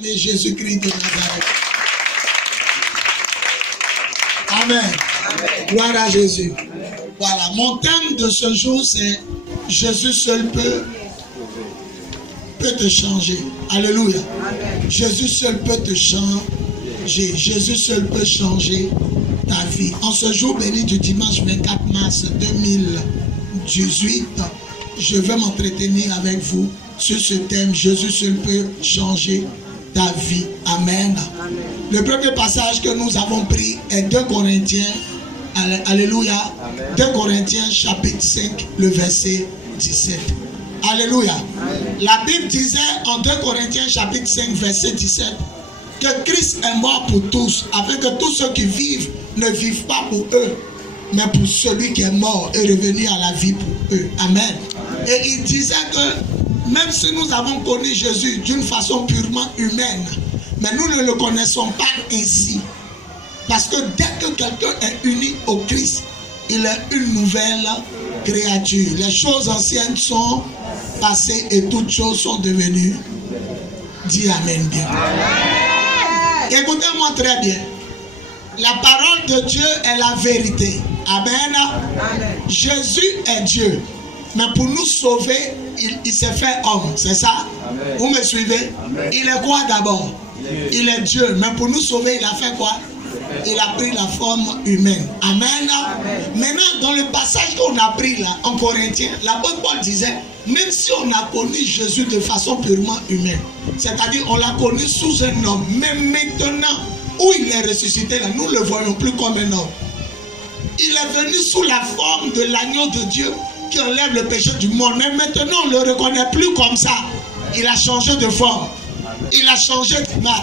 Mais Jésus-Christ de Nazareth. Amen. Gloire à Jésus. Voilà, mon thème de ce jour, c'est Jésus seul peut te changer. Alléluia. Jésus seul peut te changer. Jésus seul peut changer ta vie. En ce jour béni du dimanche 24 mars 2018, je vais m'entretenir avec vous sur ce thème. Jésus seul peut changer ta vie. Amen. Le premier passage que nous avons pris est 2 Corinthiens. Alléluia. Amen. 2 Corinthiens chapitre 5, le verset 17. Alléluia. Amen. La Bible disait en 2 Corinthiens chapitre 5, verset 17 que Christ est mort pour tous, afin que tous ceux qui vivent ne vivent pas pour eux, mais pour celui qui est mort et revenu à la vie pour eux. Amen. Amen. Et il disait que même si nous avons connu Jésus d'une façon purement humaine, mais nous ne le connaissons pas ainsi. Parce que dès que quelqu'un est uni au Christ, il est une nouvelle créature. Les choses anciennes sont passées et toutes choses sont devenues. Dis Amen bien. Écoutez-moi très bien. La parole de Dieu est la vérité. Amen. Amen. Jésus est Dieu. Mais pour nous sauver, il s'est fait homme. C'est ça? Amen. Vous me suivez? Amen. Il est quoi d'abord? Il est Dieu. Mais pour nous sauver, il a fait quoi? Il a pris la forme humaine. Amen. Amen. Maintenant, dans le passage qu'on a pris là, en Corinthiens, l'apôtre Paul disait, même si on a connu Jésus de façon purement humaine, c'est-à-dire on l'a connu sous un homme, mais maintenant, où il est ressuscité là, nous ne le voyons plus comme un homme. Il est venu sous la forme de l'agneau de Dieu qui enlève le péché du monde. Mais maintenant, on ne le reconnaît plus comme ça. Il a changé de forme. Il a changé d'image.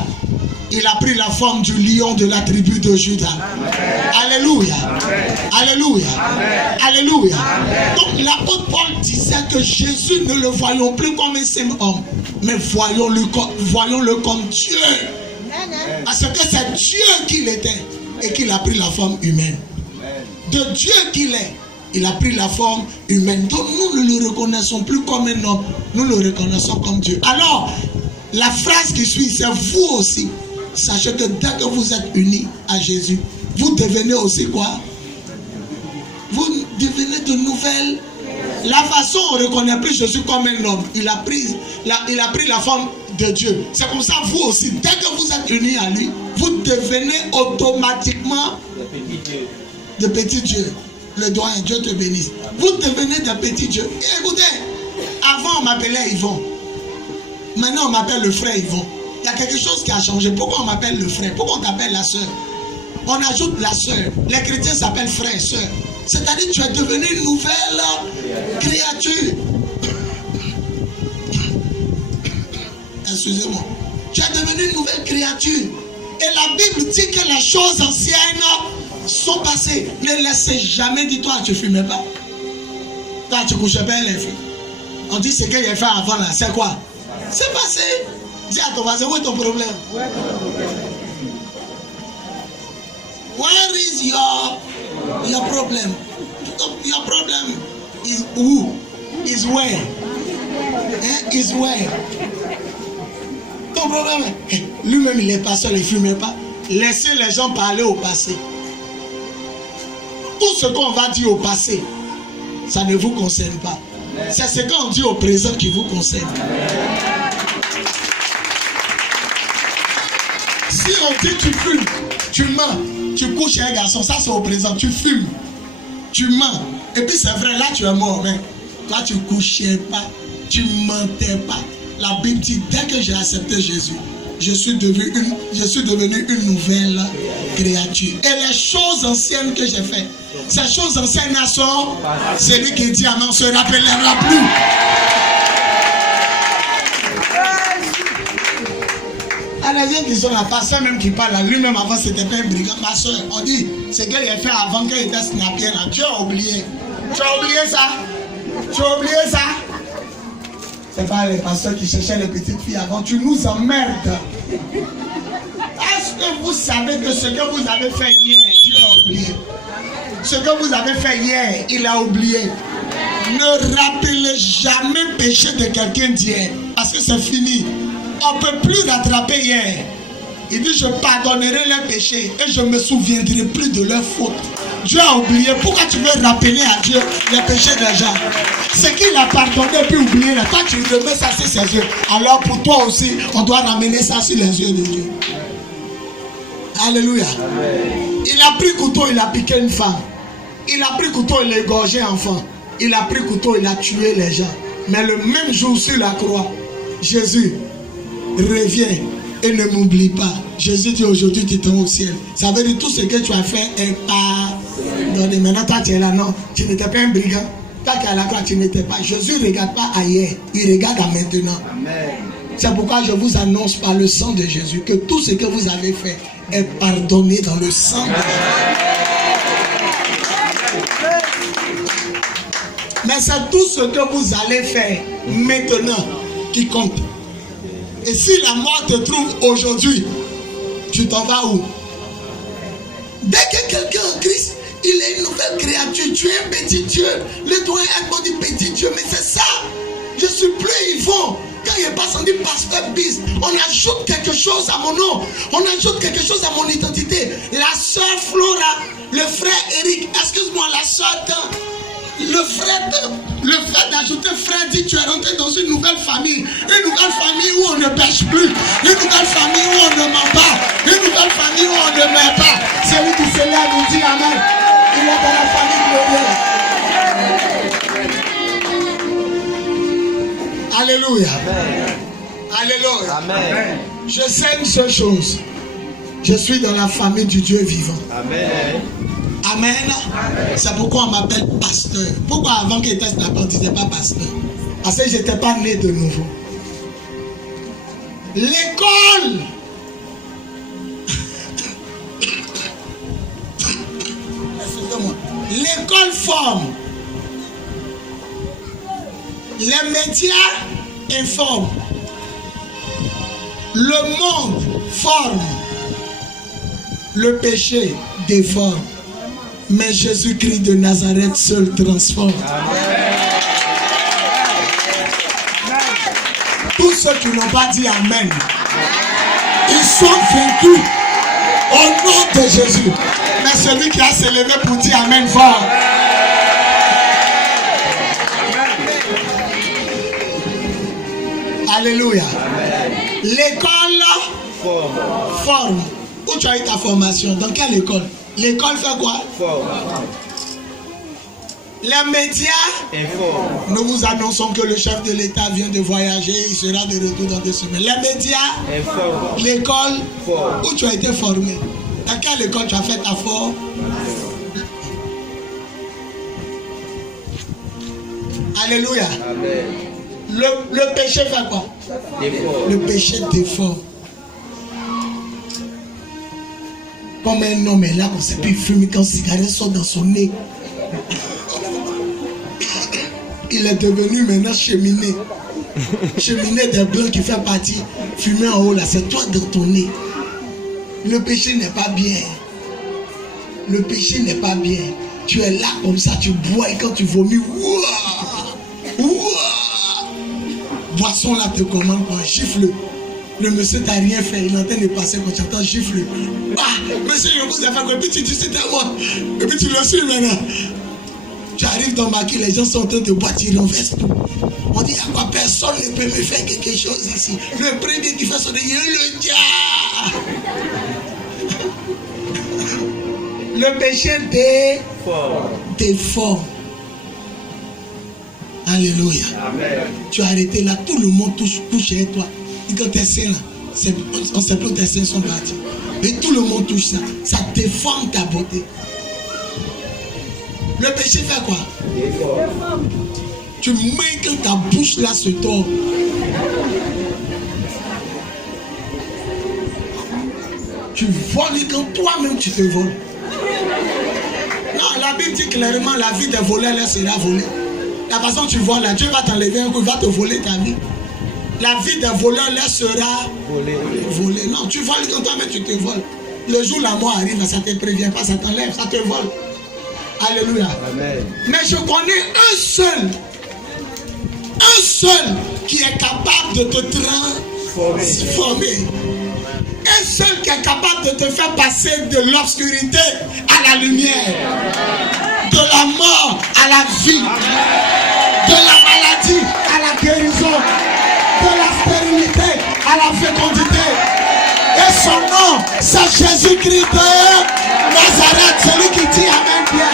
Il a pris la forme du lion de la tribu de Juda. Alléluia. Alléluia. Alléluia. Donc l'apôtre Paul disait que Jésus ne le voyons plus comme un simple homme, mais voyons-le comme Dieu. Parce que c'est Dieu qu'il était et qu'il a pris la forme humaine. De Dieu qu'il est, il a pris la forme humaine. Donc nous ne le reconnaissons plus comme un homme, nous le reconnaissons comme Dieu. Alors, la phrase qui suit, c'est vous aussi. Sachez que dès que vous êtes unis à Jésus, vous devenez aussi quoi? Vous devenez de nouvelles. La façon on ne reconnaît plus Jésus comme un homme, il a pris la forme de Dieu. C'est comme ça, vous aussi, dès que vous êtes unis à lui, vous devenez automatiquement de petits dieux. Le doyen, Dieu te bénisse. Vous devenez de petits dieux. Et écoutez, avant on m'appelait Yvon. Maintenant on m'appelle le frère Yvon. Il y a quelque chose qui a changé. Pourquoi on m'appelle le frère? Pourquoi on t'appelle la soeur? On ajoute la soeur. Les chrétiens s'appellent frère et soeur. C'est-à-dire que tu es devenu une nouvelle créature. Excusez-moi. Tu es devenu une nouvelle créature. Et la Bible dit que les choses anciennes sont passées. Ne laissez jamais dire, toi tu ne fumais pas. Toi tu ne couchais pas les filles. On dit ce qu'il a fait avant là. C'est quoi? C'est passé. Dis à ton voisin, où est ton problème? Where is your problem? Your problem is who? Is where? Is where? Ton problème, lui-même il est pas seul, il ne fume pas. Laissez les gens parler au passé. Tout ce qu'on va dire au passé, ça ne vous concerne pas. C'est ce qu'on dit au présent qui vous concerne. Si on dit tu fumes, tu mens, tu couches chez un garçon, ça c'est au présent, tu fumes, tu mens. Et puis c'est vrai, là tu es mort, mais toi tu couchais pas, tu mentais pas. La Bible dit, dès que j'ai accepté Jésus, je suis devenu une nouvelle créature. Et les choses anciennes que j'ai faites, ces choses anciennes sont, celui qui dit amen se rappellera plus. Les gens qui sont là, pas ceux même qui parlent là, lui-même avant c'était pas un brigand. Ma soeur, on dit, c'est qu'il a fait avant qu'il était snappé là. Tu as oublié. Tu as oublié ça? Tu as oublié ça? C'est pas les pasteurs qui cherchaient les petites filles avant. Tu nous emmerdes. Est-ce que vous savez que ce que vous avez fait hier, Dieu a oublié? Ce que vous avez fait hier, il a oublié. Ne rappelez jamais péché de quelqu'un d'hier. Parce que c'est fini. On ne peut plus rattraper hier. Il dit, je pardonnerai leurs péchés et je ne me souviendrai plus de leurs fautes. Dieu a oublié. Pourquoi tu veux rappeler à Dieu les péchés des gens? C'est qu'il a pardonné puis oublié. Là. Toi, tu remets ça sur ses yeux. Alors pour toi aussi, on doit ramener ça sur les yeux de Dieu. Alléluia. Amen. Il a pris couteau, il a piqué une femme. Il a pris couteau, il a égorgé un enfant. Il a pris couteau, il a tué les gens. Mais le même jour sur la croix, Jésus revient et ne m'oublie pas. Jésus dit aujourd'hui tu es au ciel. Ça veut dire tout ce que tu as fait est pardonné. Maintenant toi tu es là, non, tu n'étais pas un brigand. Toi qui es à la croix, tu n'étais pas. Jésus ne regarde pas ailleurs, il regarde à maintenant. Amen. C'est pourquoi je vous annonce par le sang de Jésus que tout ce que vous avez fait est pardonné dans le sang de Jésus. Mais c'est tout ce que vous allez faire maintenant qui compte. Et si la mort te trouve aujourd'hui, tu t'en vas où? Dès que quelqu'un en Christ, il est une nouvelle créature. Tu es un petit Dieu. Le doigt est dit petit Dieu. Mais c'est ça. Je suis plus Yvon. Quand il passe, on dit pasteur bis. On ajoute quelque chose à mon nom. On ajoute quelque chose à mon identité. La soeur Flora, le frère Eric, excuse-moi, la soeur Dan. Le fait d'ajouter frère dit tu es rentré dans une nouvelle famille où on ne pêche plus, une nouvelle famille où on ne ment pas, une nouvelle famille où on ne meurt pas. Celui qui se lève nous dit amen. Il est dans la famille glorieuse. Alléluia. Amen. Alléluia. Amen. Je sais une seule chose. Je suis dans la famille du Dieu vivant. Amen. Amen. Amen. C'est pourquoi on m'appelle pasteur. Pourquoi avant qu'il était là-bas, on ne disait pas pasteur? Parce que je n'étais pas né de nouveau. L'école. Excusez-moi. L'école forme. Les médias informent. Le monde forme. Le péché déforme. Mais Jésus-Christ de Nazareth seul transforme. Amen. Tous ceux qui n'ont pas dit Amen, ils sont vaincus au nom de Jésus. Mais celui qui a s'élevé pour dire Amen fort. Alléluia. L'école forme. Où tu as eu ta formation? Dans quelle école? L'école fait quoi? Les médias, nous vous annonçons que le chef de l'État vient de voyager, il sera de retour dans 2 semaines. Les médias, l'école, où tu as été formé? Dans quelle école tu as fait ta forme? Alléluia. Le péché fait quoi? Le péché déforme. Comme un homme est là, on sait plus, il fume quand cigarette sort dans son nez. Il est devenu maintenant cheminée. Cheminée des blancs qui fait partie. Fumer en haut là, c'est toi dans ton nez. Le péché n'est pas bien. Le péché n'est pas bien. Tu es là comme ça, tu bois et quand tu vomis, ouah, ouah. Boisson là te commande quoi, gifle. Le monsieur t'a rien fait, il est en train de passer quand tu entends gifle. Ah, monsieur, je vous ai fait quoi? Et puis tu dis c'était moi. Et puis tu le suis maintenant. Tu arrives dans ma quille, les gens sont en train de boire, tu renverses tout. On dit à quoi personne ne peut me faire quelque chose ici. Le premier qui fait son délire, le diable. Le péché déforme. Alléluia. Amen. Tu as arrêté là, tout le monde touche chez toi. Et quand tes seins là, on ne sait plus où tes seins sont partis. Et tout le monde touche ça. Ça déforme ta beauté. Le péché fait quoi? Tu mets quand ta bouche là se tord. Tu voles quand toi-même tu te voles. Non, la Bible dit clairement la vie des voleurs là sera volée. La façon dont tu voles là, Dieu va t'enlever un coup, il va te voler ta vie. La vie des voleurs là sera volée. Non, tu voles quand toi-même tu te voles. Le jour où la mort arrive, ça ne te prévient pas, ça t'enlève, ça te vole. Alléluia. Amen. Mais je connais un seul qui est capable de te transformer. Un seul qui est capable de te faire passer de l'obscurité à la lumière, de la mort à la vie, de la maladie à la guérison, de la stérilité à la fécondité. Et son nom, c'est Jésus-Christ de Nazareth, celui qui dit Amen bien.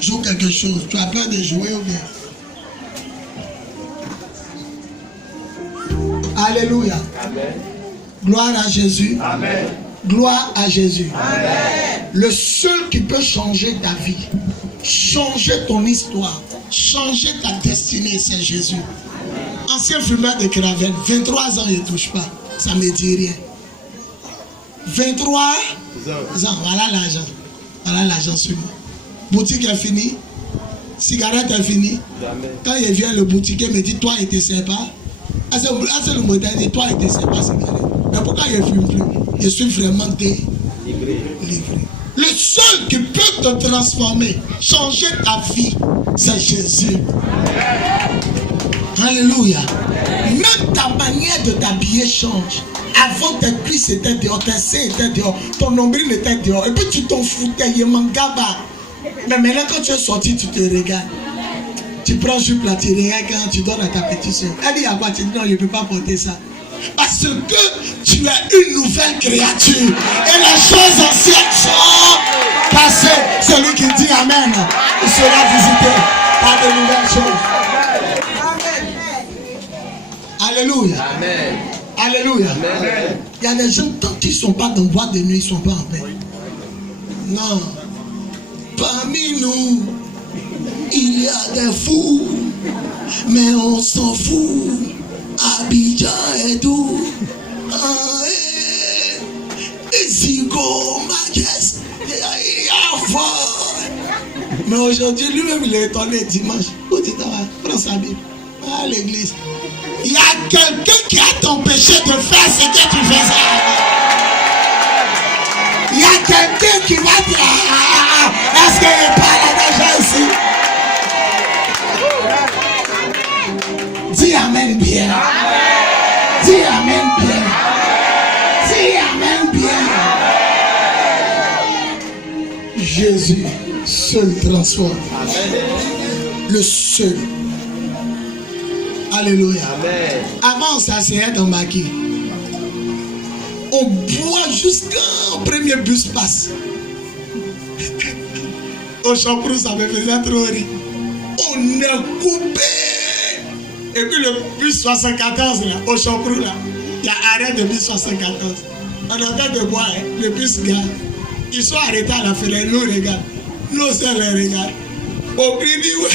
Joue quelque chose. Tu as peur de jouer ou bien? Alléluia. Amen. Gloire à Jésus. Amen. Gloire à Jésus. Amen. Le seul qui peut changer ta vie, changer ton histoire, changer ta destinée, c'est Jésus. Ancien fumeur de Cravenne, 23 ans, il ne touche pas. Ça ne me dit rien. 23 ans, voilà l'argent. Voilà l'argent sur moi. Boutique est finie, cigarette est finie. Quand il vient, le boutiquier me dit, toi, il te sert pas. C'est le modèle, il dit, toi, il te sert pas cigarette. Mais pourquoi il ne fume plus? Je suis vraiment livré. Le seul qui peut te transformer, changer ta vie, c'est Jésus. Alléluia. Même ta manière de t'habiller change. Avant, tes cuisses étaient dehors, tes seins étaient dehors, ton nombril était dehors. Et puis tu t'en foutais, Yemangaba. Mais maintenant, quand tu es sorti, tu te regardes. Tu prends jupe là, tu regardes quand tu donnes à ta petite soeur. Elle dit à quoi? Tu dis non, je ne peux pas porter ça. Parce que tu es une nouvelle créature. Et les choses anciennes sont passées. Celui qui dit Amen, il sera visité par de nouvelles choses. Alléluia. Amen. Alléluia. Amen. Il y a des gens, tant qu'ils ne sont pas dans le boîte de nuit, ils ne sont pas en paix. Non. Parmi nous, il y a des fous, mais on s'en fout. Abidjan est doux. Zigo, Majes, mais aujourd'hui, lui-même, il est étonné dimanche. Prends sa Bible. Va à l'église. Il y a quelqu'un qui a t'empêché de faire ce que tu faisais. Il y a quelqu'un qui va dire est-ce qu'il n'y a pas là déjà ici? Dis Amen bien. Dis Amen bien. Dis Amen bien. Jésus seul transforme. Le seul. Alléluia. Amen. Avant, on s'asseyait dans Maki. On boit jusqu'au premier bus passe. Au champrou, ça me faisait trop rire. On est coupé. Et puis le bus 74 là, au champrou là, il y a arrêt de bus 74. On est en train de boire, hein, le bus gare. Ils sont arrêtés à la fenêtre, nous regardent. Nous aussi les regarde. Au cri dit ouais.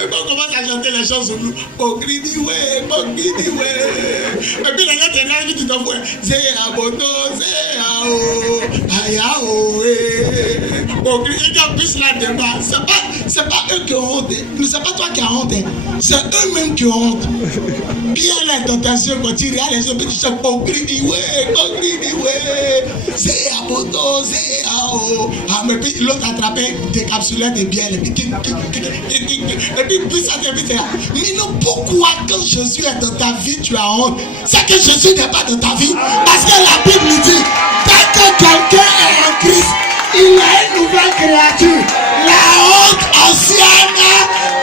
Et puis on commence à chanter les chansons. Au cri dit ouais, au cri dit ouais. Et puis les gars t'énervent, tu t'en fous. C'est à Boto, c'est à O, Ayao, au cri, et quand plus là débat, c'est pas eux qui ont honte. C'est pas toi qui as honte. C'est eux-mêmes qui ont honte. Puis il y a la tentation quand tu regardes les gens, tu chantes au cri dit ouais, c'est à Boto, c'est à O. Ah, mais puis l'autre attrapait des capsulettes de bière. Et puis puis ça devient là. Mais non, pourquoi quand Jésus est dans ta vie, tu as honte? C'est que Jésus n'est pas dans ta vie. Parce que la Bible dit, dès que quelqu'un est en Christ, il est une nouvelle créature. La honte ancienne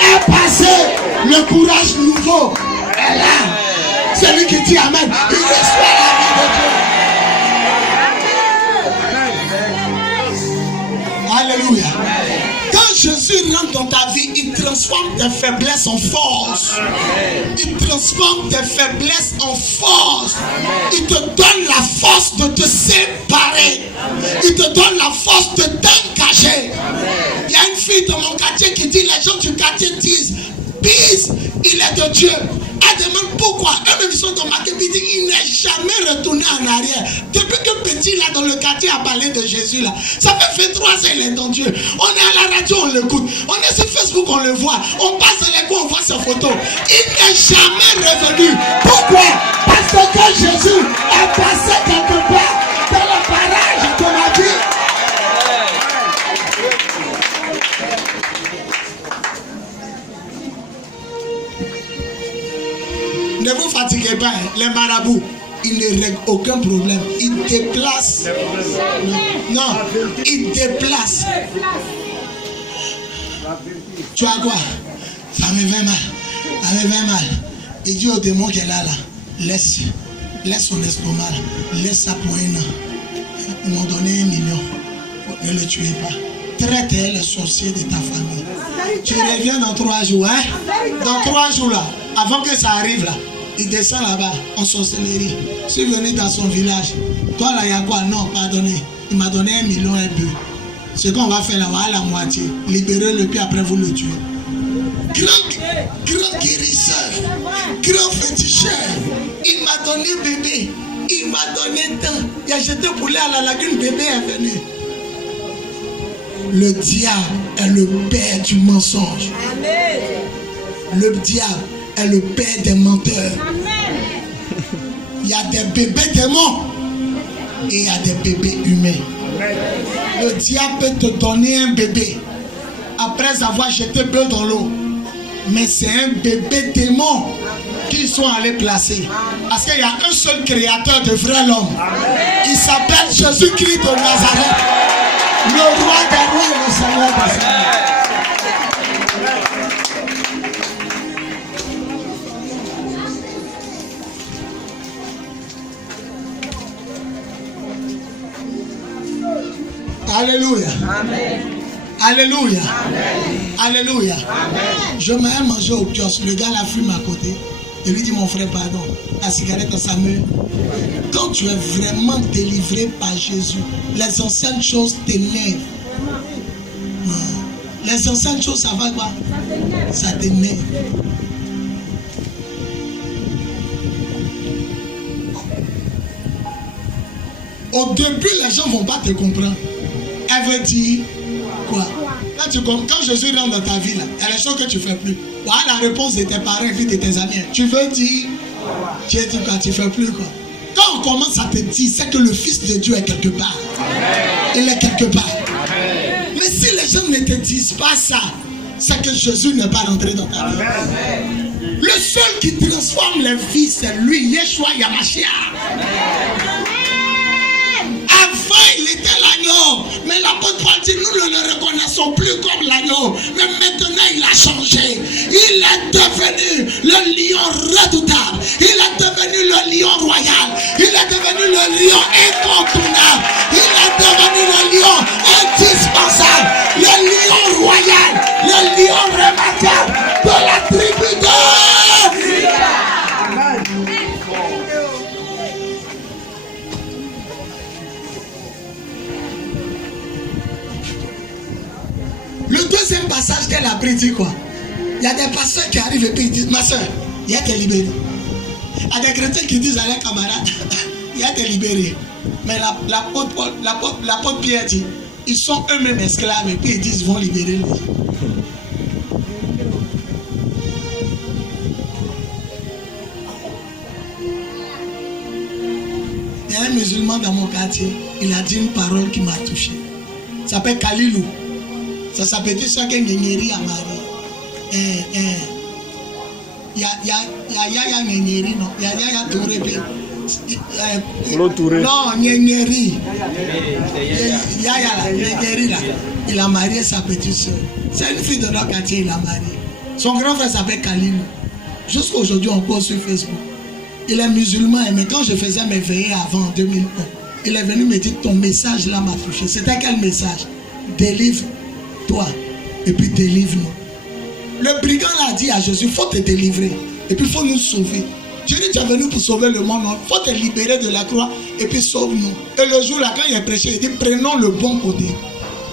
est passée. Le courage nouveau est là. Celui qui dit Amen, il reçoit la vie de Dieu. Alléluia. Quand Jésus rentre dans ta vie, il transforme tes faiblesses en force. Il transforme tes faiblesses en force. Il te donne la force de te séparer. Il te donne la force de t'engager. Il y a une fille dans mon quartier qui dit, les gens du quartier disent, Bis, il est de Dieu. Elle demande pourquoi. Eux-mêmes ils sont dans ma tête. Il n'est jamais retourné en arrière. Depuis que petit là dans le quartier a parlé de Jésus là. Ça fait 23 ans il est dans Dieu. On est à la radio, on l'écoute. On est sur Facebook, on le voit. On passe dans les coins, on voit ses photos. Il n'est jamais revenu. Pourquoi? Parce que Jésus est passé quelque part dans le barrage de ma vie. Ne vous fatiguez pas, hein. Les marabouts, ils ne règlent aucun problème. Ils déplacent. Non, ils déplacent. Tu as quoi? Ça me fait mal. Ça me fait mal. Il dit au démon qu'elle a là, laisse son estomac, laisse sa poigne. Ils m'ont donné 1 million. Ne le tuez pas. Traite les sorciers de ta famille. Tu reviens dans 3 jours. Hein? Dans 3 jours là, avant que ça arrive là, il descend là-bas en sorcellerie. Je suis venu dans son village. Toi là, il y a quoi? Non, pardonnez. Il m'a donné 1 million un peu. Ce qu'on va faire là, on va à la moitié. Libérez-le, puis après vous le tuez. Grand guérisseur, grand féticheur. Il m'a donné bébé. Il m'a donné temps. Il a jeté poulet à la lagune, bébé est venu. Le diable est le père du mensonge. Amen. Le diable est le père des menteurs. Amen. Il y a des bébés démons et il y a des bébés humains. Amen. Le diable peut te donner un bébé après avoir jeté bœuf dans l'eau. Mais c'est un bébé démon qu'ils sont allés placer. Parce qu'il y a un seul créateur de vrai l'homme. Il s'appelle Jésus-Christ de Nazareth. Le roi des rois et le Seigneur des seigneurs. Alléluia. Amen. Alléluia. Amen. Alléluia. Amen. Je m'ai mangé au kiosque. Le gars la fume à côté. Et lui dit, mon frère, pardon. La cigarette, ça me... Quand tu es vraiment délivré par Jésus, les anciennes choses t'énervent. Les anciennes choses, ça va quoi? Ça t'énerve. Au début, les gens ne vont pas te comprendre. Elle veut dire quoi? Quand Jésus rentre dans ta vie, il y a les choses que tu ne fais plus. Voilà la réponse de tes parents et puis de tes amis. Tu veux dire, tu dis quoi? Tu ne fais plus quoi? Quand on commence à te dire, c'est que le Fils de Dieu est quelque part. Il est quelque part. Mais si les gens ne te disent pas ça, c'est que Jésus n'est pas rentré dans ta vie. Le seul qui transforme les vies, c'est lui, Yeshua Yamashiach. Avant, il était l'agneau. Mais l'apôtre Paul dit, nous ne le reconnaissons plus comme l'agneau. Mais maintenant, il a changé. Il est devenu le lion redoutable. Il est devenu le lion royal. Il est devenu le lion incontournable. Il est devenu le lion indispensable. Le lion royal. Le lion remarquable de la tribu de... Le deuxième passage qu'elle a pris dit quoi? Il y a des pasteurs qui arrivent et puis ils disent, ma soeur, il y a été libéré. Il y a des chrétiens qui disent à leurs camarades, il y a été libéré. Mais l'apôtre Pierre dit, ils sont eux-mêmes esclaves et puis ils disent, ils vont libérer lui. Il y a un musulman dans mon quartier, il a dit une parole qui m'a touché. Ça s'appelle Kalilou. Ça s'appelle ça que Nyeri a marié. Il y a Nyeri, non? Il y a Touré. Non, Nyeri. Nyeri là. Il a marié sa petite soeur. C'est une fille de notre quartier, il a marié. Son grand frère s'appelle Kalilou. Jusqu'à aujourd'hui, on poste sur Facebook. Il est musulman, mais quand je faisais mes veillées avant, en 2001, il est venu me dire, ton message là m'a touché. C'était quel message? Délivre-toi et puis délivre-nous. Le brigand l'a dit à Jésus, il faut te délivrer et puis il faut nous sauver. Jésus, tu es venu pour sauver le monde, il faut te libérer de la croix et puis sauve-nous. Et le jour là, quand il a prêché, il dit, prenons le bon côté.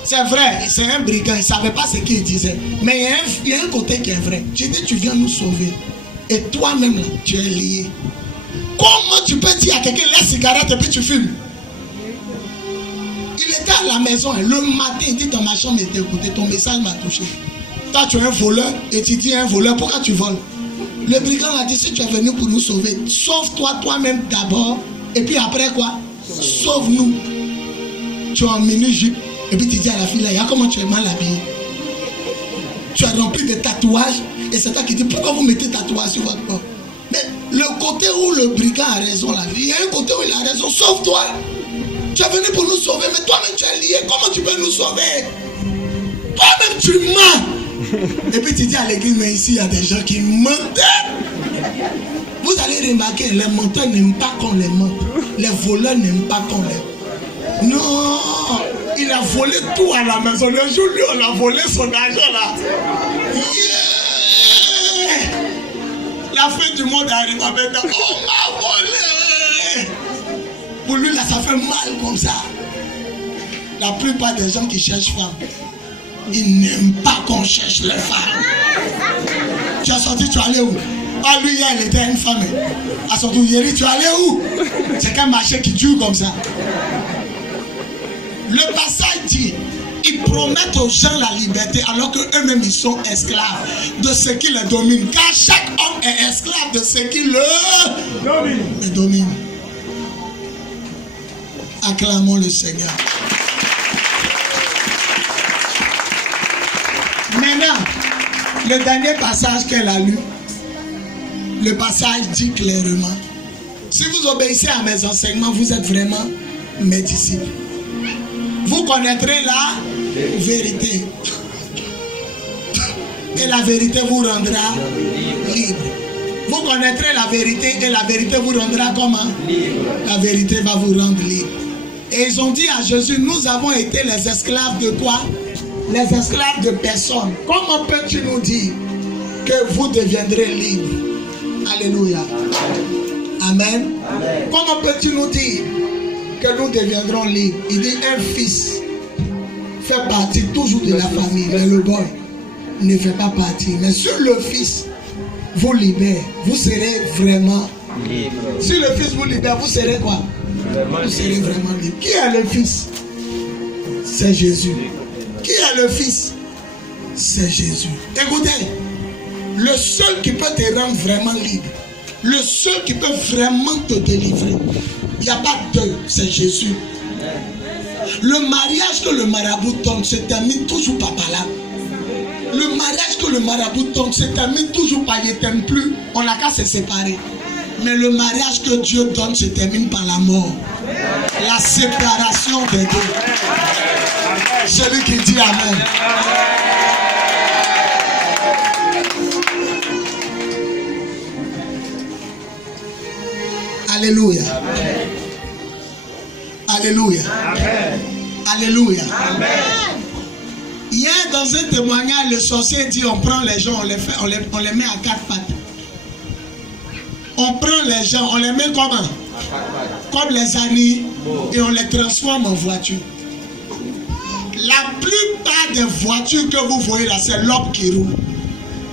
C'est vrai, c'est un brigand, il ne savait pas ce qu'il disait. Mais il y a un côté qui est vrai. Jésus, tu viens nous sauver. Et toi-même, là, tu es lié. Comment tu peux dire à quelqu'un, laisse cigarette et puis tu fumes? Il était à la maison, le matin, il dit dans ma chambre, il était écouté, ton message m'a touché. Toi, tu es un voleur et tu dis un voleur, pourquoi tu voles? Le brigand a dit, si tu es venu pour nous sauver, sauve-toi toi-même d'abord, et puis après quoi? Sauve-nous. Tu es en mini-jupe, et puis tu dis à la fille, là, comment tu es mal habillé? Tu as rempli de tatouages, et c'est toi qui dis, pourquoi vous mettez tatouage sur votre corps? Mais le côté où le brigand a raison, là, il y a un côté où il a raison. Sauve-toi. Tu es venu pour nous sauver, mais toi-même tu es lié. Comment tu peux nous sauver? Toi-même tu mens. Et puis tu dis à l'église, mais ici il y a des gens qui mentent. Vous allez remarquer, les menteurs n'aiment pas qu'on les mente. Les voleurs n'aiment pas qu'on les... Non, il a volé tout à la maison. Le jour lui, on a volé son argent là. Yeah! La fin du monde arrive maintenant. On m'a volé. Pour lui là, ça fait mal comme ça. La plupart des gens qui cherchent femmes, ils n'aiment pas qu'on cherche les femmes. Tu as sorti, tu es allé où? Ah, lui, hier, il était une femme. À son tour, Yéri, tu es allé où? C'est qu'un marché qui dure comme ça. Le passage dit, ils promettent aux gens la liberté alors qu'eux-mêmes ils sont esclaves de ce qui les domine. Car chaque homme est esclave de ce qui le domine. Acclamons le Seigneur. Maintenant, le dernier passage qu'elle a lu, le passage dit clairement, si vous obéissez à mes enseignements, vous êtes vraiment mes disciples. Vous connaîtrez la vérité. Et la vérité vous rendra libre. Vous connaîtrez la vérité et la vérité vous rendra comment? Libre. La vérité va vous rendre libre. Et ils ont dit à Jésus, nous avons été les esclaves de quoi? Les esclaves de personne. Comment peux-tu nous dire que vous deviendrez libres? Alléluia. Amen. Amen. Comment peux-tu nous dire que nous deviendrons libres? Il dit un fils fait partie toujours de la famille, mais le boy ne fait pas partie. Mais si le fils vous libère, vous serez vraiment libre. Si le fils vous libère, vous serez quoi? Vous serez vraiment libre. Qui est le fils? C'est Jésus. Qui est le fils? C'est Jésus. Écoutez, le seul qui peut te rendre vraiment libre, le seul qui peut vraiment te délivrer, il n'y a pas deux, c'est Jésus. Le mariage que le marabout tombe se termine toujours par là. Le mariage que le marabout tombe se termine toujours par il ne t'aime plus, on n'a qu'à se séparer. Mais le mariage que Dieu donne se termine par la mort. La séparation des deux. Celui qui dit Amen. Alléluia. Amen. Alléluia. Amen. Alléluia. Amen. Hier, dans un témoignage, le sorcier dit on prend les gens, on les met à quatre pattes. On prend les gens, on les met comment? Comme les animaux et on les transforme en voitures. La plupart des voitures que vous voyez là, c'est l'homme qui roule.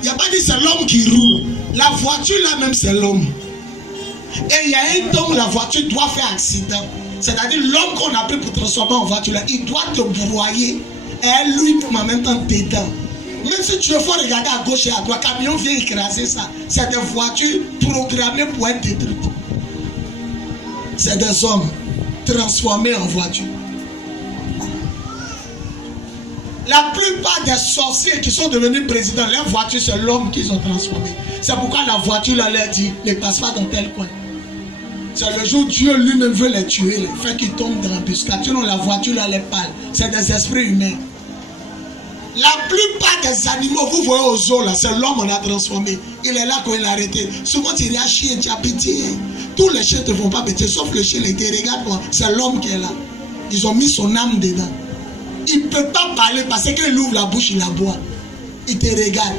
Il n'y a pas dit c'est l'homme qui roule. La voiture là même, c'est l'homme. Et il y a un temps où la voiture doit faire accident. C'est-à-dire l'homme qu'on a pris pour transformer en voiture là, il doit te broyer. Et lui, en même temps, dedans. Même si tu veux regarder à gauche et à droite, le camion vient écraser ça. C'est des voitures programmées pour être détruites. C'est des hommes transformés en voitures. La plupart des sorciers qui sont devenus présidents, leurs voitures, c'est l'homme qu'ils ont transformé. C'est pourquoi la voiture là, leur dit, ne passe pas dans tel coin. C'est le jour où Dieu lui-même veut les tuer, il fait qu'ils tombent dans l'embuscade. Sinon la voiture là, les parle. C'est des esprits humains. La plupart des animaux, vous voyez aux zoo là, c'est l'homme qu'on a transformé. Il est là quand il a arrêté. Souvent tu dis chien, tu as pitié. Tous les chiens ne te font pas pitié, sauf le chien, regarde-moi, c'est l'homme qui est là. Ils ont mis son âme dedans. Il ne peut pas parler parce qu'il ouvre la bouche, il aboie. Il te regarde.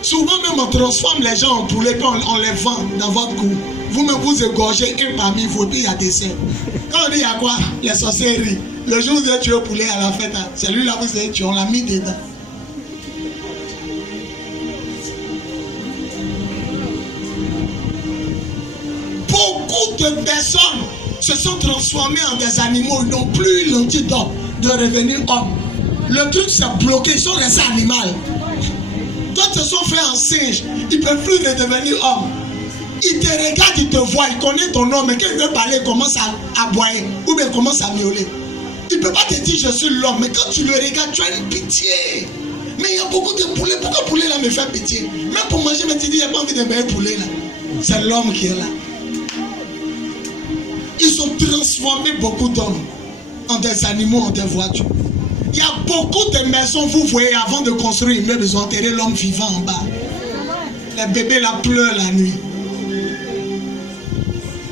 Souvent même on transforme les gens en poulet, puis on les vend dans votre cour. Vous-même vous égorgez un parmi vous, puis il y a des cerfs. Quand on dit il y a quoi? Les sorcelleries. Le jour où vous avez tué au poulet à la fête, c'est lui là vous avez tué, on l'a mis dedans. Beaucoup de personnes se sont transformées en des animaux, ils n'ont plus l'antidote de revenir homme. Le truc s'est bloqué, ils sont restés animaux. D'autres se sont fait en singe, ils ne peuvent plus devenir homme. Ils te regardent, ils te voient, ils connaissent ton nom, mais quand ils veulent parler, ils commencent à aboyer ou bien ils commencent à miauler. Il ne peut pas te dire je suis l'homme, mais quand tu le regardes, tu as une pitié. Mais il y a beaucoup de poulets, pourquoi le poulet là me fait pitié? Même pour manger, mais tu dis il n'y a pas envie de manger poulet là. C'est l'homme qui est là. Ils ont transformé beaucoup d'hommes en des animaux, en des voitures. Il y a beaucoup de maisons, vous voyez, avant de construire une immeuble, ils ont enterré l'homme vivant en bas. Les bébés là pleurent la nuit.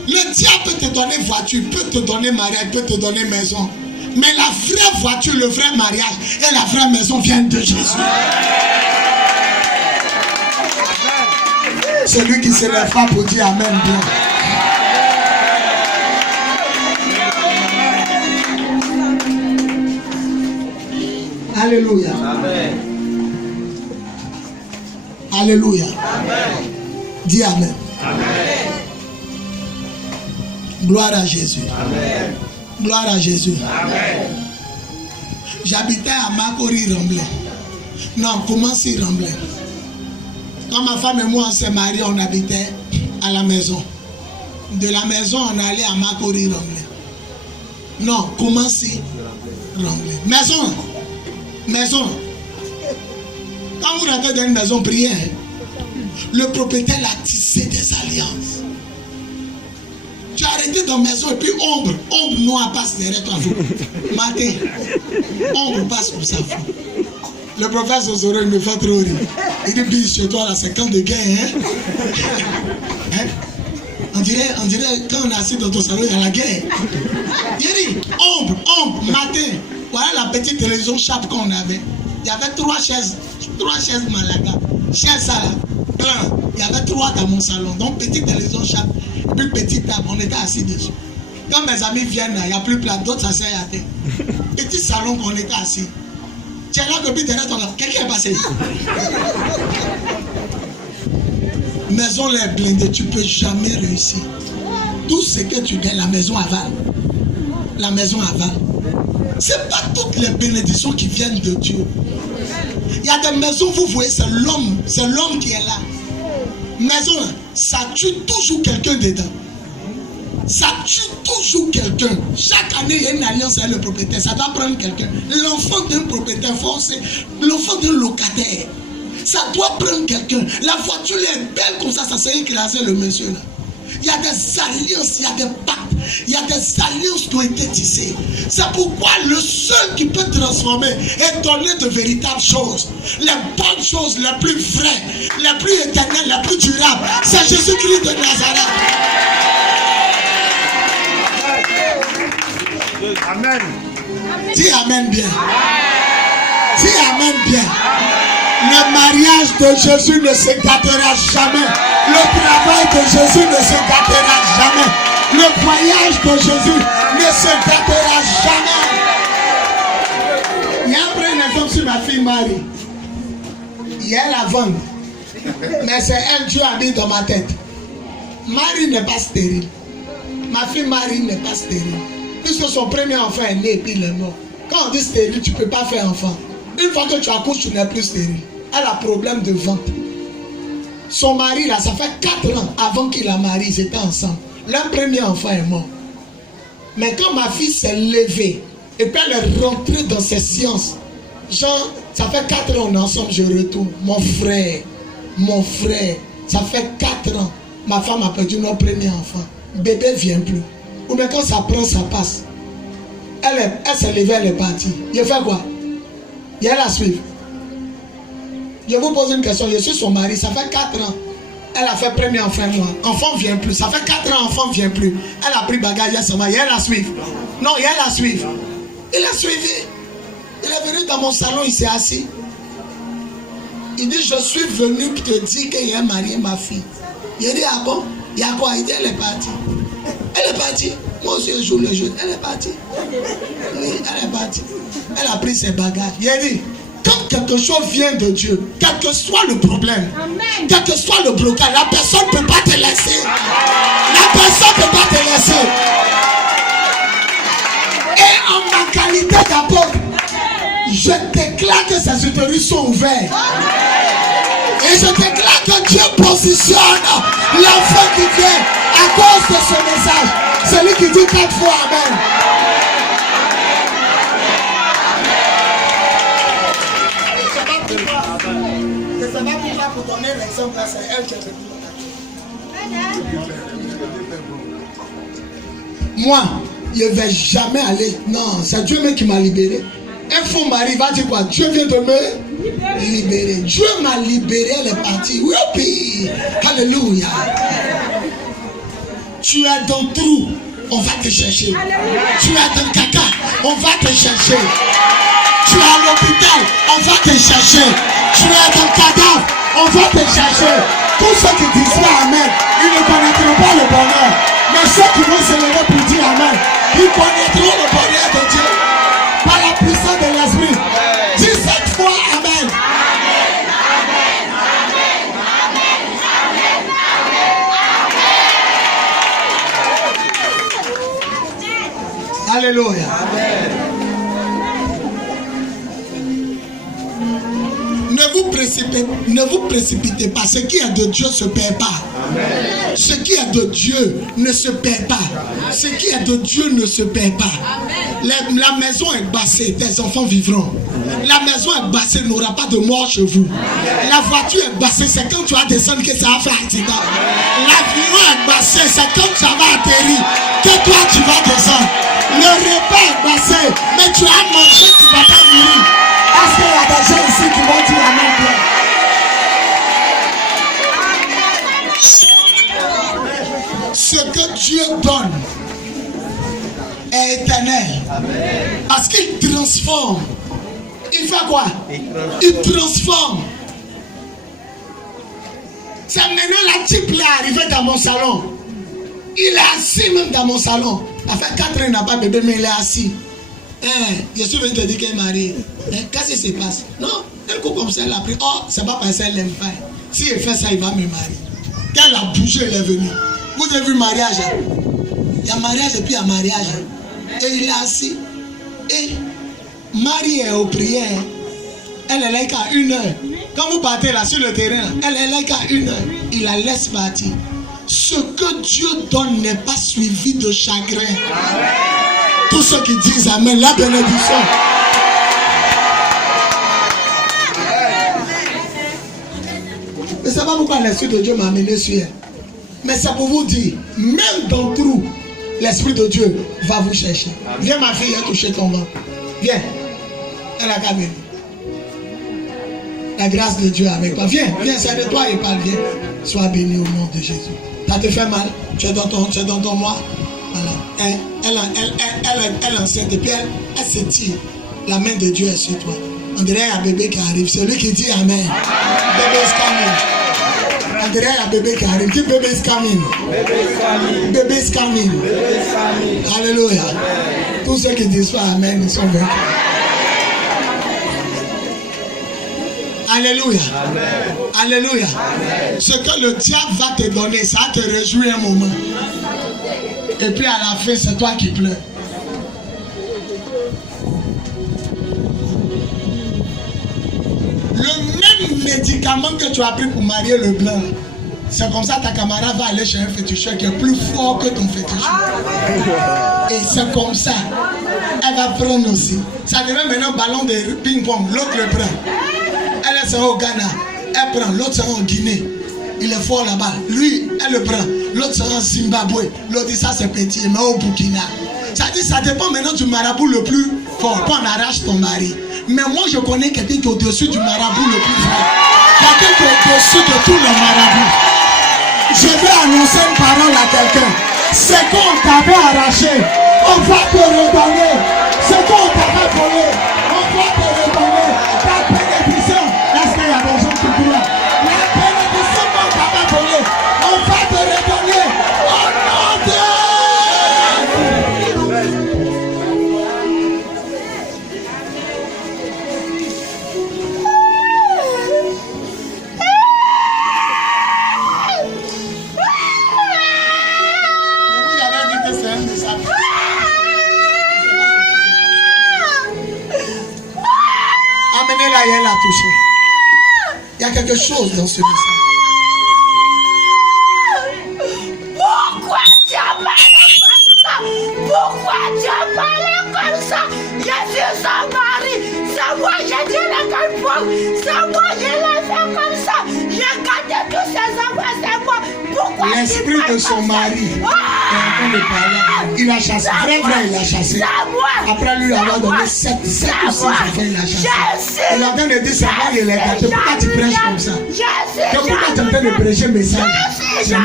Le diable peut te donner voiture, peut te donner mariage, peut te donner maison. Mais la vraie voiture, le vrai mariage et la vraie maison viennent de Jésus. Celui qui se lève pas pour dire Amen bien. Alléluia. Amen. Alléluia. Amen. Dis Amen. Amen. Gloire à Jésus. Amen. Gloire à Jésus. Amen. J'habitais à Makori Remblai. Non, comment si Remblai? Quand ma femme et moi on s'est mariés, on habitait à la maison. De la maison, on allait à Makori Remblai. Non, comment si Remblai? Maison. Maison. Quand vous rentrez dans une maison, priez. Le propriétaire a tissé des alliances. Tu as arrêté dans la maison et puis ombre noire passe derrière toi. Matin, ombre passe pour sa femme. Le prophète Osoro, il me fait trop rire. Il dit, bis chez toi là, c'est quand de guerre, hein? On dirait quand on est assis dans ton salon, il y a la guerre. Il dit, ombre, matin. Voilà la petite télévision chape qu'on avait. Il y avait 3 chaises Malaga. Chaises ça là, plein. Il y avait 3 dans mon salon. Donc petite télévision chape. Et puis petite table, on était assis dessus. Quand mes amis viennent là, il n'y a plus de place, d'autres s'asseyent à terre. Petit salon qu'on était assis. Tu es là depuis derrière toi là, quelqu'un est passé. Maison les blindée, tu ne peux jamais réussir. Tout ce que tu gagnes, la maison avale. La maison avale. Ce n'est pas toutes les bénédictions qui viennent de Dieu. Il y a des maisons, vous voyez, c'est l'homme qui est là. Maison, ça tue toujours quelqu'un dedans. Ça tue toujours quelqu'un. Chaque année, il y a une alliance avec le propriétaire. Ça doit prendre quelqu'un. L'enfant d'un propriétaire forcé, l'enfant d'un locataire. Ça doit prendre quelqu'un. La voiture est belle comme ça s'est écrasé le monsieur là. Il y a des alliances, il y a des pactes, il y a des alliances qui ont été tissées. C'est pourquoi le seul qui peut transformer et donner de véritables choses, les bonnes choses, les plus vraies, les plus éternelles, les plus durables, c'est Jésus-Christ de Nazareth. Amen. Dis Amen bien. Dis Amen bien. Le mariage de Jésus ne se gâtera jamais. Le travail de Jésus ne se gâtera jamais. Le voyage de Jésus ne se gâtera jamais. Il y a un exemple sur ma fille Marie. Il y a la vendre. Mais c'est elle, Dieu a mis dans ma tête. Marie n'est pas stérile. Ma fille Marie n'est pas stérile. Puisque son premier enfant est né et puis il est mort. Quand on dit stérile, tu ne peux pas faire enfant. Une fois que tu accouches, tu n'es plus stérile. Elle a problème de ventre. Son mari, là, ça fait 4 ans avant qu'il la marie, ils étaient ensemble. Leur premier enfant est mort. Mais quand ma fille s'est levée, et puis elle est rentrée dans ses sciences, genre, ça fait 4 ans on est ensemble, je retourne. Mon frère, ça fait 4 ans, ma femme a perdu notre premier enfant. Bébé ne vient plus. Ou bien quand ça prend, ça passe. Elle s'est levée, elle est partie. Il fait quoi? Il la suivre. Je vous pose une question, je suis son mari, ça fait 4 ans. Elle a fait premier enfant, moi. Enfant ne vient plus. Ça fait 4 ans, enfant ne vient plus. Elle a pris bagage, elle la suivre. Non, il la suivre. Il a suivi. Il est venu dans mon salon, il s'est assis. Il dit, je suis venu pour te dire qu'il a marié ma fille. Il dit, ah bon? Il y a quoi? Il dit, elle est partie. Elle est partie. Moi aussi, je joue le jeu. Elle est partie. Oui, elle est partie. Elle a pris ses bagages. Il a dit, quand quelque chose vient de Dieu, quel que soit le problème, quel que soit le blocage, la personne ne peut pas te laisser. La personne ne peut pas te laisser. Et en ma qualité d'apôtre, je déclare que ces utérus sont ouverts. Et je déclare que Dieu positionne l'enfant qui vient à cause de ce message. Celui qui dit 4 fois Amen. Je ne sais pas pourquoi pour donner l'exemple, c'est elle qui a vécu. Moi, je ne vais jamais aller. Non, c'est Dieu même qui m'a libéré. Un faux mari va dire quoi? Dieu vient de me libérer. Dieu m'a libéré, elle est partie. Oui, alléluia. Tu es dans le trou, on va te chercher. Tu es dans le caca, on va te chercher. Tu es à l'hôpital, on va te chercher. Tu es dans le cadavre, on va te chercher. Tous ceux qui disent Amen, ils ne connaîtront pas le bonheur. Mais ceux qui vont se lever pour dire Amen, ils connaîtront le bonheur de Dieu. Par la puissance de l'Esprit. Dis 7 fois Amen. Alléluia. Ne vous précipitez pas. Ce qui est de Dieu ne se perd pas. Amen. Ce qui est de Dieu ne se perd pas. Amen. Ce qui est de Dieu ne se perd pas. La maison est bassée, tes enfants vivront. Amen. La maison est bassée, n'aura pas de mort chez vous. Amen. La voiture est bassée, c'est quand tu vas descendre que ça va faire accident. L'avion est bassé, c'est quand ça va atterrir que toi tu vas descendre. Le repas est bassé, mais tu as mangé, tu ne vas pas mourir. Est-ce qu'il y a des gens ici qui vont dire Amen? Ce que Dieu donne est éternel. Amen. Parce qu'il transforme. Il fait quoi? Il transforme. C'est maintenant la type là arrivé dans mon salon. Il est assis même dans mon salon. Ça fait 4 ans qu'il n'a pas bébé, mais il est assis. Je suis venu te dire qu'elle est mariée. Qu'est-ce qui se passe? Non, elle coupe comme ça, elle a pris. Oh, c'est pas parce qu'elle l'aime pas. Si elle fait ça, il va me marier. Quand elle a bougé, elle est venue. Vous avez vu le mariage? Il y a mariage et puis il y a mariage. Et il est assis. Et Marie est aux prières. Elle est là qu'à 1 heure. Quand vous partez là sur le terrain, elle est là qu'à 1 heure. Il la laisse partir. Ce que Dieu donne n'est pas suivi de chagrin. Amen. Tous ceux qui disent Amen, la bénédiction. Mais c'est pas pourquoi l'Esprit de Dieu m'a amené sur elle. Mais c'est pour vous dire, même dans le trou, l'Esprit de Dieu va vous chercher. Viens ma fille, viens toucher ton ventre. Viens. Elle a qu'à venir. La grâce de Dieu avec toi. Viens, viens, c'est de toi et parle. Viens. Sois béni au nom de Jésus. Ça te fait mal? Tu es dans ton moi. Voilà. Elle est enceinte et puis elle se tire. La main de Dieu est sur toi. On dirait un bébé qui arrive. Celui qui dit Amen. Bébé is coming. On dirait un bébé qui arrive. Dis bébé is coming. Bébé is coming. Alléluia. Tous ceux qui disent pas Amen, ils sont vaincus. Alléluia. Amen. Alléluia. Amen. Ce que le diable va te donner, ça te réjouit un moment. Et puis à la fin, c'est toi qui pleures. Le même médicament que tu as pris pour marier le blanc, c'est comme ça ta camarade va aller chez un féticheur qui est plus fort que ton féticheur. Et c'est comme ça. Elle va prendre aussi. Ça devient maintenant un ballon de ping-pong. L'autre le prend. Elle est au Ghana. Elle prend. L'autre sera en Guinée. Il est fort là-bas. Lui, elle le prend. L'autre sera en Zimbabwe. L'autre dit ça c'est petit. Mais au Burkina. Ça dit ça dépend maintenant du marabout le plus fort. Quand on arrache ton mari. Mais moi je connais quelqu'un qui est au-dessus du marabout le plus fort. Quelqu'un qui est au-dessus de tous les marabouts. Je vais annoncer une parole à quelqu'un. Ce qu'on t'avait arraché, on va te redonner. Ce qu'on t'avait volé, on va te redonner. Ta bénédiction, est-ce qu'il y a des gens qui disent là? La bénédiction qu'on t'avait volé, on va te redonner. Au nom de Dieu. Amenez-la et elle l'a touché. Il y a quelque chose dans ce message. Pourquoi tu as parlé comme ça? Pourquoi tu as parlé comme ça? Je suis son mari. C'est moi, j'ai dit le calpon. C'est moi, je l'ai fait comme ça. J'ai gardé tous ces enfants, c'est moi. Pourquoi l'esprit de son mari est en train de parler. Il a chassé. Vrai, il a chassé. Après lui avoir donné 7 ou 6 enfants, il a chassé. Il est en train de dire c'est moi qui l'ai gâté. Pourquoi tu prêches comme ça? Pourquoi tu es en train de prêcher le message? C'est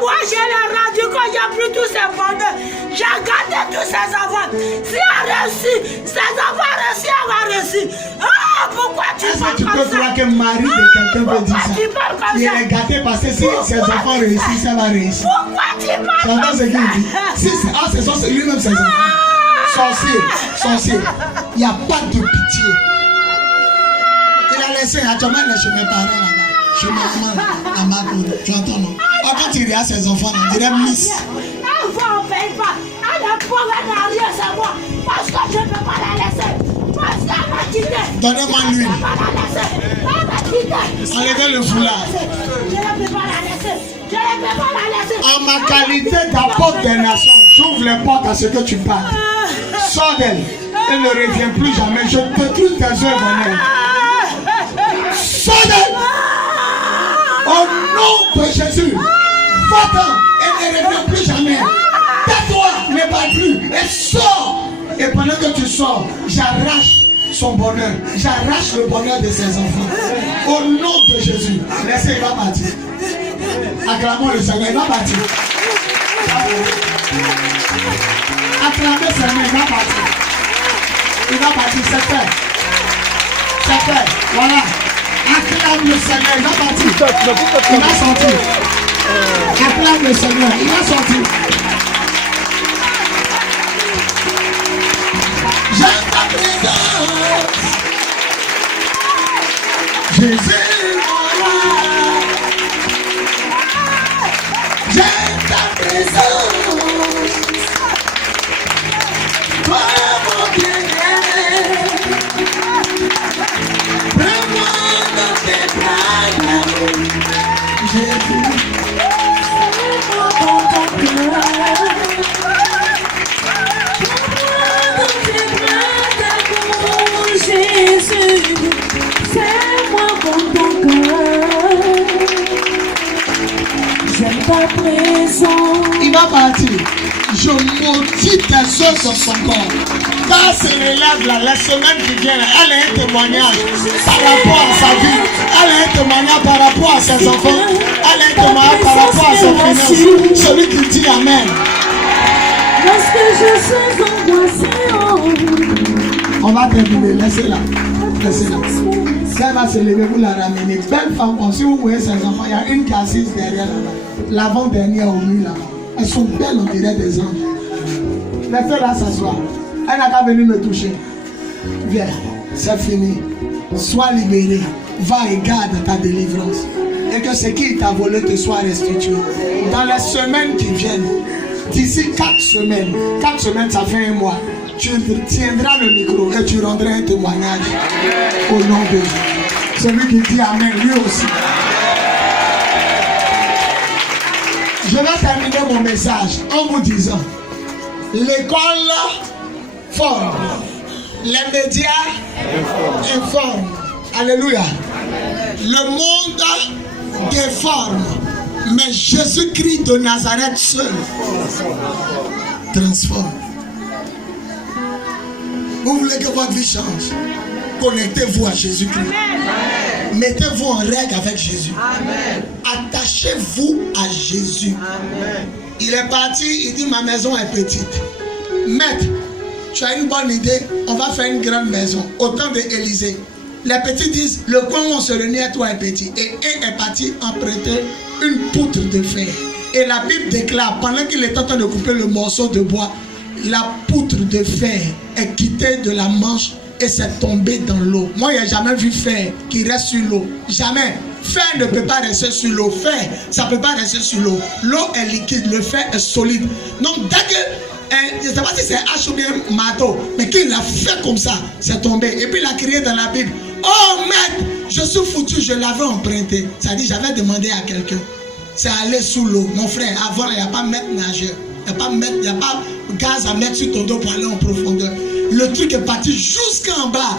moi, je l'ai rendu quand j'ai pris tous ces bonheurs. J'ai gardé tous ces enfants. Si elle a reçu, ses enfants reçus, elle va reçu. Ah, pourquoi tu Est-ce parles que tu comme peux ça? croire que le mari de quelqu'un peut dire ça? Il est gâté parce que si ses enfants réussissent, ça va réussir. Pourquoi tu Tu parles entends ce qu'il dit? Si c'est lui-même ses enfants. Sorcier. Il n'y a pas de pitié. Il a laissé actuellement chez mes parents là-bas. Chez ma maman, à Marco. Tu entends non? Quand il regarde ses enfants, on dirait Miss. Elle va en paye pas. Elle est pauvre, elle n'a rien, c'est moi. Parce que je ne peux pas la laisser. Parce qu'elle m'a quitté. Donnez-moi l'huile. Je ne peux pas la laisser. Elle m'a quitté. Enlevez le foulard. Je ne peux pas la laisser. Je ne peux pas la laisser. En ma qualité d'apôtre des nations, j'ouvre les portes à ce que tu parles. Sors d'elle. Elle ne revient plus jamais. Je détruis tes œuvres en elle. Sors d'elle. Au nom de Jésus. Va-t'en. Elle ne revient plus jamais. Tais-toi. Ne parle plus. Et sors. Et pendant que tu sors, j'arrache son bonheur. J'arrache le bonheur de ses enfants. Au nom de Jésus. Laissez, il va partir. Acclamons le Seigneur, il va partir. Acclamez le Seigneur, il va partir. Il va partir, c'est fait. C'est fait, voilà. Acclame le Seigneur, il va partir. Il va sortir. Acclame le Seigneur, il va sortir. J'aime ta présence. Jésus, voilà. J'aime ta présence. Toi, mon bien-aimé. Prends-moi dans tes bras d'amour. Jésus. Prends-moi dans ton cœur. Prends-moi dans tes bras d'amour. Jésus. Fais-moi dans ton cœur. J'aime ta présence. Il va partir. Je maudis tes œuvres dans son corps. Quand se relève là, la semaine qui vient, elle a un témoignage par rapport à sa vie. Elle a un témoignage par rapport à ses enfants. Elle a un témoignage par rapport à ses finances. Celui qui dit Amen. Lorsque je suis angoissée. On va terminer. Laissez-la. Laissez-la. Elle va se lever, vous la ramener. Belle femme, comme si vous voyez ses enfants, il y a une qui est assise derrière là-bas. L'avant-dernière au mur là-bas. Elles sont belles, on dirait des anges. Laissez-la s'asseoir. Elle n'a qu'à venir me toucher. Viens, c'est fini. Sois libéré. Va et garde ta délivrance. Et que ce qui t'a volé te soit restitué. Dans les semaines qui viennent, d'ici 4 semaines, 4 semaines, ça fait 1 mois. Tu tiendras le micro et tu rendras un témoignage au nom de Dieu. Celui qui dit Amen, lui aussi. Je vais terminer mon message en vous disant, l'école forme, les médias informent. Alléluia. Le monde déforme, mais Jésus-Christ de Nazareth seul transforme. Vous voulez que votre vie change? Connectez-vous à Jésus-Christ. Mettez-vous en règle avec Jésus. Attachez-vous à Jésus. Amen. Il est parti, il dit ma maison est petite. Maître, tu as une bonne idée, on va faire une grande maison. Au temps d'Élysée. Les petits disent, le coin où on se réunit à toi est petit. Et un est parti emprunter une poutre de fer. Et la Bible déclare, pendant qu'il est en train de couper le morceau de bois, la poutre de fer est quittée de la manche et s'est tombée dans l'eau. Moi, il n'y a jamais vu fer qui reste sur l'eau. Jamais. Fer ne peut pas rester sur l'eau. Fer, ça ne peut pas rester sur l'eau. L'eau est liquide, le fer est solide. Donc, dès que, je ne sais pas si c'est H ou bien marteau, mais qu'il l'a fait comme ça, c'est tombé. Et puis, il a crié dans la Bible, oh maître, je suis foutu, je l'avais emprunté. Ça dit, j'avais demandé à quelqu'un. C'est aller sous l'eau. Mon frère, avant, il n'y a pas maître nageur. Il n'y a pas gaz à mettre sur ton dos pour aller en profondeur. Le truc est parti jusqu'en bas.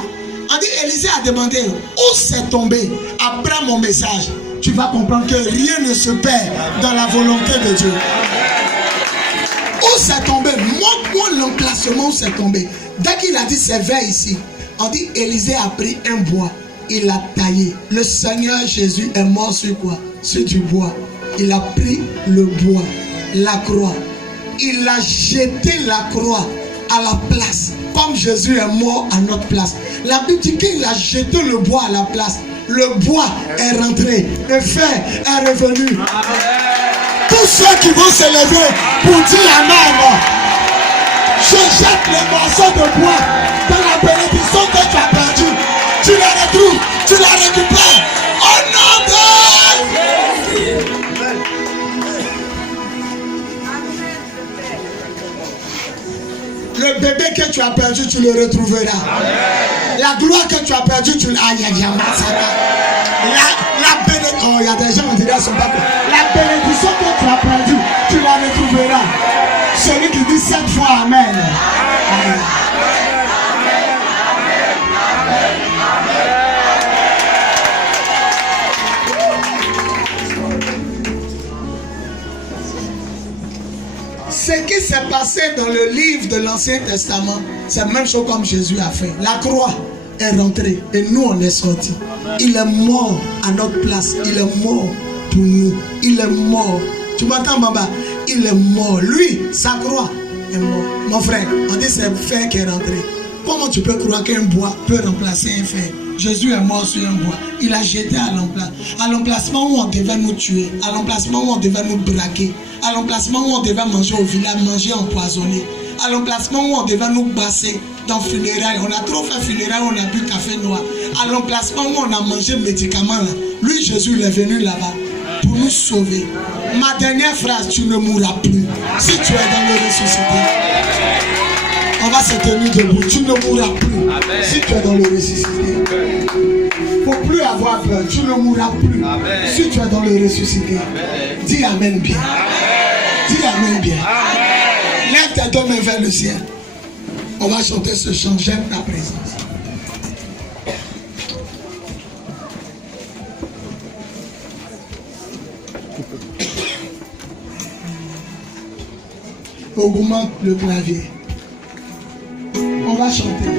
On dit, Élisée a demandé où c'est tombé après mon message. tu vas comprendre que rien ne se perd dans la volonté de Dieu. Où c'est tombé? Montre-moi l'emplacement où c'est tombé. Dès qu'il a dit c'est vert ici, on dit Élisée a pris un bois, il l'a taillé. Le Seigneur Jésus est mort sur quoi? Sur du bois. Il a pris le bois, la croix. Il a jeté la croix à la place. Comme Jésus est mort à notre place. La Bible dit qu'il a jeté le bois à la place. Le bois est rentré. Le fer est revenu. Tous ceux qui vont se lever pour dire Amen, je jette les morceaux de bois dans la bénédiction que tu as perdue. Tu la retrouves, tu la récupères. Au nom de Jésus. Le bébé que tu as perdu, tu le retrouveras. Amen. La gloire que tu as perdue, tu la bénédiction. Oh, il y a des gens qui disent sont pas. La bénédiction que tu as perdue, tu la retrouveras. Celui qui dit 7 fois Amen. Amen. Ce qui s'est passé dans le livre de l'Ancien Testament, c'est la même chose comme Jésus a fait. La croix est rentrée et nous on est sortis. Il est mort à notre place. Il est mort pour nous. Il est mort. Tu m'entends, Baba? Il est mort. Lui, sa croix est mort. Mon frère, on dit c'est le fer qui est rentré. Comment tu peux croire qu'un bois peut remplacer un fer? Jésus est mort sur un bois. Il a jeté à l'emplacement où on devait nous tuer, à l'emplacement où on devait nous braquer, à l'emplacement où on devait manger au village, manger empoisonné, à l'emplacement où on devait nous basser dans funérailles. On a trop fait funérailles, on a bu café noir. À l'emplacement où on a mangé médicaments, là. Lui, Jésus, il est venu là-bas pour nous sauver. Ma dernière phrase, tu ne mourras plus si tu es dans le ressuscité. On va se tenir debout. Tu ne mourras plus. Amen. Si tu es dans le ressuscité. Il ne faut plus avoir peur. Tu ne mourras plus. Amen. Si tu es dans le ressuscité. Amen. Dis Amen bien. Amen. Dis Amen bien. Amen. Lève tes deux mains vers le ciel. On va chanter ce chant. J'aime ta présence. Augmente le clavier. On va chanter.